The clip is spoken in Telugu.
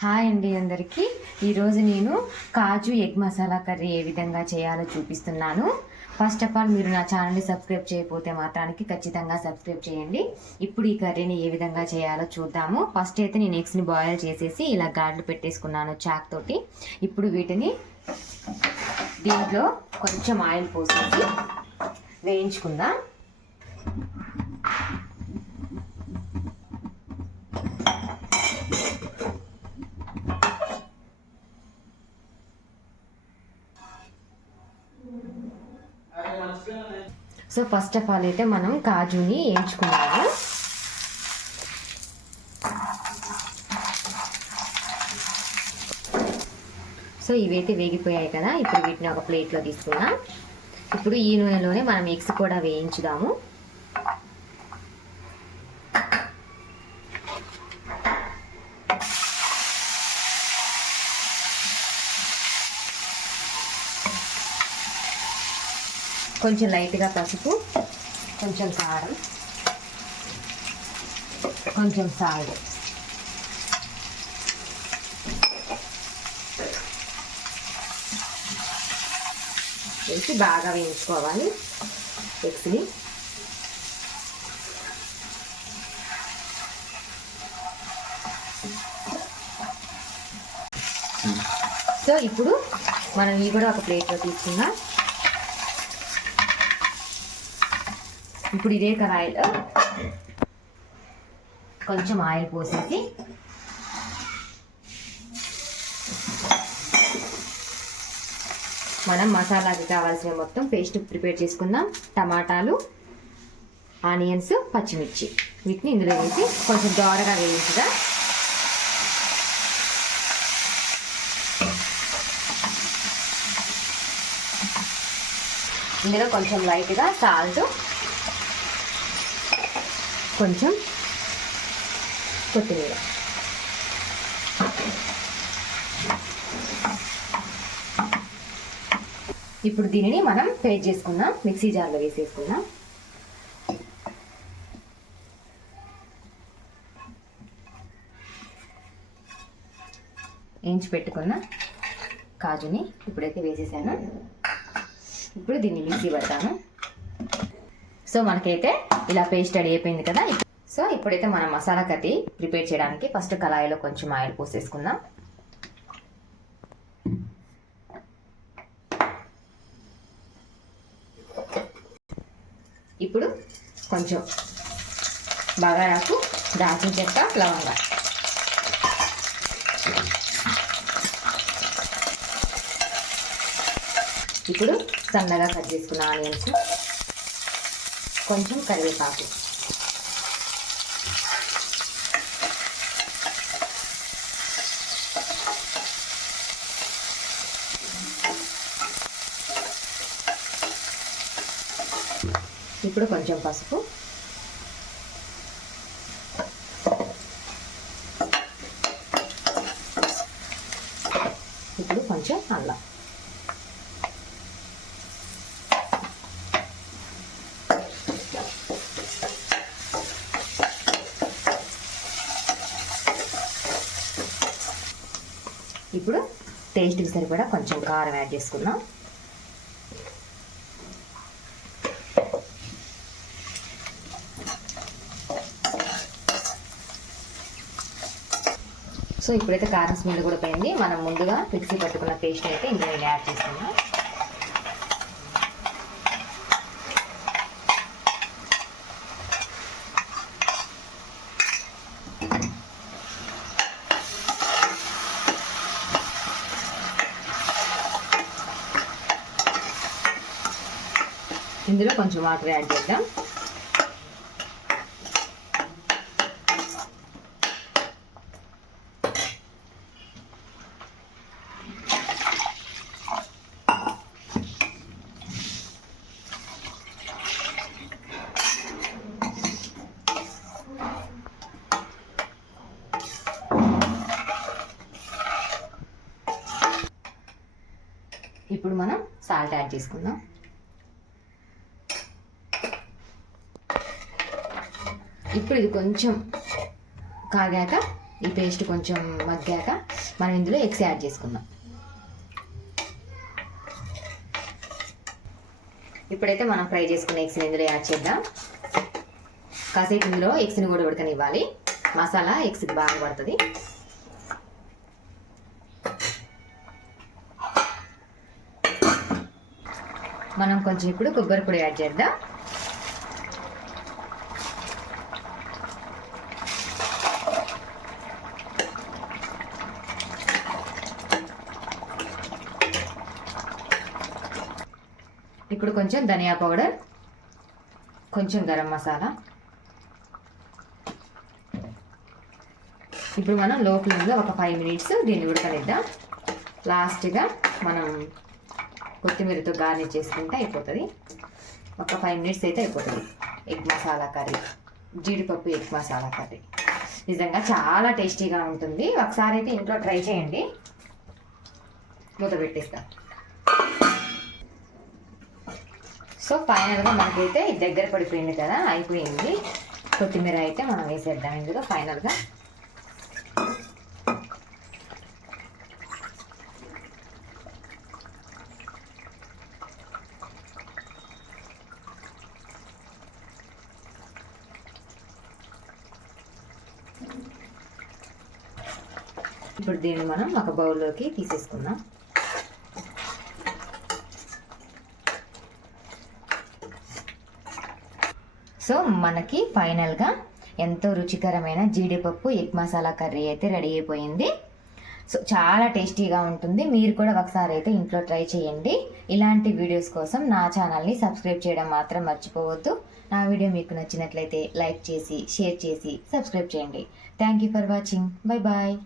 హాయ్ అండి అందరికీ. ఈరోజు నేను కాజు ఎగ్ మసాలా కర్రీ ఏ విధంగా చేయాలో చూపిస్తున్నాను. ఫస్ట్ ఆఫ్ ఆల్ మీరు నా ఛానల్ని సబ్స్క్రైబ్ చేయకపోతే మాత్రానికి ఖచ్చితంగా సబ్స్క్రైబ్ చేయండి. ఇప్పుడు ఈ కర్రీని ఏ విధంగా చేయాలో చూద్దాము. ఫస్ట్ అయితే నేను ఎగ్స్ని బాయిల్ చేసేసి ఇలా గాడ్లు పెట్టేసుకున్నాను చాక్ తోటి. ఇప్పుడు వీటిని దీంట్లో కొంచెం ఆయిల్ పోసేసి వేయించుకుందాం. సో ఫస్ట్ ఆఫ్ ఆల్ అయితే మనం కాజుని వేయించుకున్నాము. సో ఇవైతే వేగిపోయాయి కదా, ఇప్పుడు వీటిని ఒక ప్లేట్లో తీసుకున్నాం. ఇప్పుడు ఈ నూనెలోనే మనం ఎగ్స్ కూడా వేయించుదాము. కొంచెం లైట్గా పసుపు, కొంచెం కారం, కొంచెం సాల్ట్ వేసి బాగా వేయించుకోవాలి ఎగ్స్ని. సో ఇప్పుడు మనం ఇవి కూడా ఒక ప్లేట్లో తీసుకుందాం. ఇప్పుడు ఇదే కడాయిలో కొంచెం ఆయిల్ పోసేసి మనం మసాలాకి కావాల్సిన మొత్తం పేస్ట్ ప్రిపేర్ చేసుకుందాం. టమాటాలు, ఆనియన్స్, పచ్చిమిర్చి వీటిని ఇందులో వేసి కొంచెం దోరగా వేయించుగా ఇందులో కొంచెం లైట్గా సాల్ట్, కొంచెం కొత్తిమీర, ఇప్పుడు దీనిని మనం పేస్ట్ చేసుకుందాం. మిక్సీ జార్లో వేసేసుకుందాం. వేయించి పెట్టుకున్న కాజుని ఇప్పుడైతే వేసేసాను. ఇప్పుడు దీన్ని మిక్సీ పడతాను. సో మనకైతే ఇలా పేస్ట్ రెడీ అయిపోయింది కదా. సో ఇప్పుడైతే మనం మసాలా కర్రీ ప్రిపేర్ చేయడానికి ఫస్ట్ కళాయిలో కొంచెం ఆయిల్ పోసేసుకుందాం. ఇప్పుడు కొంచెం బగారాకు, దాల్చిన చెక్క, లవంగా, ఇప్పుడు సన్నగా కట్ చేసుకున్న ఆనియన్స్, కొంచెం కరివేపాకు, ఇప్పుడు కొంచెం పసుపు, ఇప్పుడు కొంచెం అల్లం, ఇప్పుడు టేస్ట్కి సరిపడా కొంచెం కారం యాడ్ చేసుకుందాం. సో ఇప్పుడైతే కారం స్మెల్ కూడా పోయింది. మనం ముందుగా మిక్సీ పట్టుకున్న పేస్ట్ అయితే ఇందులో యాడ్ చేసుకుందాం. ఇందులో కొంచెం వాటర్ యాడ్ చేద్దాం. ఇప్పుడు మనం సాల్ట్ యాడ్ చేసుకుందాం. ఇప్పుడు ఇది కొంచెం కాగాక ఈ పేస్ట్ కొంచెం మగ్గాక మనం ఇందులో ఎగ్స్ యాడ్ చేసుకుందాం. ఇప్పుడైతే మనం ఫ్రై చేసుకున్న ఎగ్స్ని ఇందులో యాడ్ చేద్దాం. కాసేపు ఇందులో ఎగ్స్ని కూడా ఉడకనివ్వాలి. మసాలా ఎగ్స్కి బాగా పడుతుంది. మనం కొంచెం ఇప్పుడు కొబ్బరి పొడి యాడ్ చేద్దాం. ఇప్పుడు కొంచెం ధనియా పౌడర్, కొంచెం గరం మసాలా. ఇప్పుడు మనం లో ఫ్లేమ్లో ఒక 5 మినిట్స్ దీన్ని ఉడకనిద్దాం. లాస్ట్గా మనం కొత్తిమీరతో గార్నిష్ చేసుకుంటే అయిపోతుంది. ఒక 5 మినిట్స్ అయితే అయిపోతుంది. ఎగ్ మసాలా కర్రీ, జీడిపప్పు ఎగ్ మసాలా కర్రీ నిజంగా చాలా టేస్టీగా ఉంటుంది. ఒకసారి అయితే ఇంట్లో ట్రై చేయండి. మూత పెట్టేస్తాం. సో ఫైనల్గా మనకైతే దగ్గర పడిపోయింది కదా, అయిపోయింది. కొత్తిమీర అయితే మనం వేసేద్దాం ఇందులో ఫైనల్గా. ఇప్పుడు దీన్ని మనం ఒక బౌల్లోకి తీసేసుకుందాం. సో మనకి ఫైనల్గా ఎంతో రుచికరమైన జీడిపప్పు ఎగ్ మసాలా కర్రీ అయితే రెడీ అయిపోయింది. సో చాలా టేస్టీగా ఉంటుంది. మీరు కూడా ఒకసారి అయితే ఇంట్లో ట్రై చేయండి. ఇలాంటి వీడియోస్ కోసం నా ఛానల్ని సబ్స్క్రైబ్ చేయడం మాత్రం మర్చిపోవద్దు. నా వీడియో మీకు నచ్చినట్లయితే లైక్ చేసి, షేర్ చేసి, సబ్స్క్రైబ్ చేయండి. Thank you for watching. Bye bye.